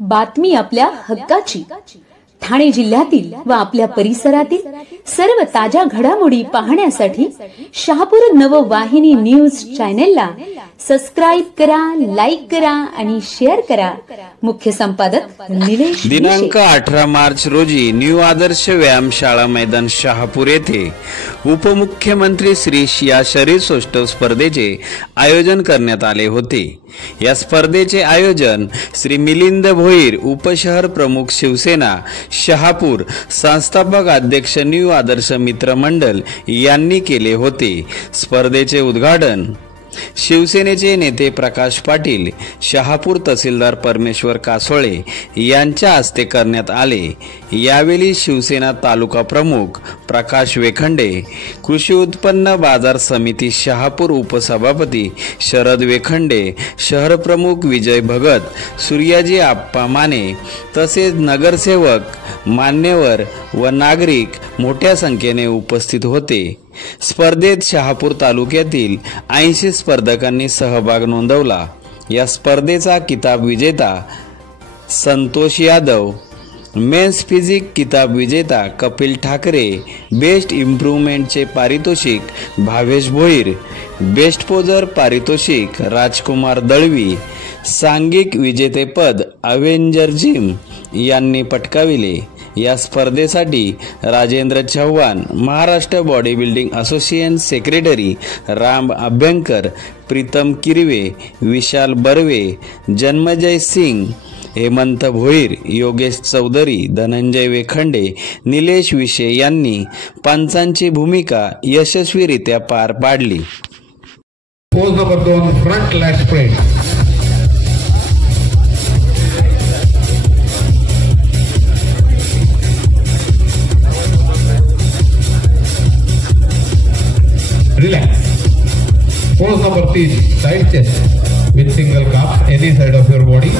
बातमी आपल्या हक्काची. ठाणे जिल्ह्यातील व आपल्या परिसरातील सर्व ताज्या घडामोडी पाहण्यासाठी शहापूर नववाहिनी न्यूज चॅनेलला सबस्क्राइब करा, लाईक करा आणि शेअर करा. मुख्य संपादक निलेश. दिनांक 18 मार्च रोजी न्यू आदर्श व्यायामशाळा मैदान शहापूर येथे उपमुख्यमंत्री श्री या शरीरसौष्ठव स्पर्धेचे आयोजन करण्यात आले होते. या स्पर्धेचे आयोजन श्री मिलिंद भोईर, उपशहर प्रमुख शिवसेना शहापूर, संस्थापक अध्यक्ष न्यू आदर्श मित्र मंडळ यांनी केले होते. स्पर्धेचे उद्घाटन शिवसेनेचे नेते प्रकाश पाटील, शहापूर तहसीलदार परमेश्वर कासोळे यांच्या हस्ते करण्यात आले. यावेळी शिवसेना तालुका प्रमुख प्रकाश वेखंडे, कृषी उत्पन्न बाजार समिती शहापूर उपसभापती शरद वेखंडे, शहर प्रमुख विजय भगत, सूर्याजी आप्पा माने तसेच नगरसेवक, मान्यवर व नागरिक मोठ्या संख्येने उपस्थित होते. स्पर्धेत शहापूर तालुक्यातील 80 स्पर्धकांनी सहभाग नोंदवला. या स्पर्धेचा किताब विजेता संतोष यादव, मेन्स फिजिक किताब विजेता कपिल ठाकरे, बेस्ट इम्प्रूव्हमेंटचे पारितोषिक भावेश भोईर, बेस्ट पोजर पारितोषिक राजकुमार दळवी, सांघिक विजेतेपद अवेंजर जिम यांनी पटकाविले. या स्पर्धेसाठी Rajendra Chavan, Maharashtra body building association secretary Ram Abhyankar, Pritam Kirve, Vishal Barve, Janmejay Singh, Hemant Bhoir, Yogesh Chaudhari, Dhananjay Vekhande, Nilesh Vishe यांनी पंचांची भूमिका यशस्वीरित्या पार पाडली. Pose number 2 front lat spread. Relax. Pose number 3, side chest with single calf, any side of your body.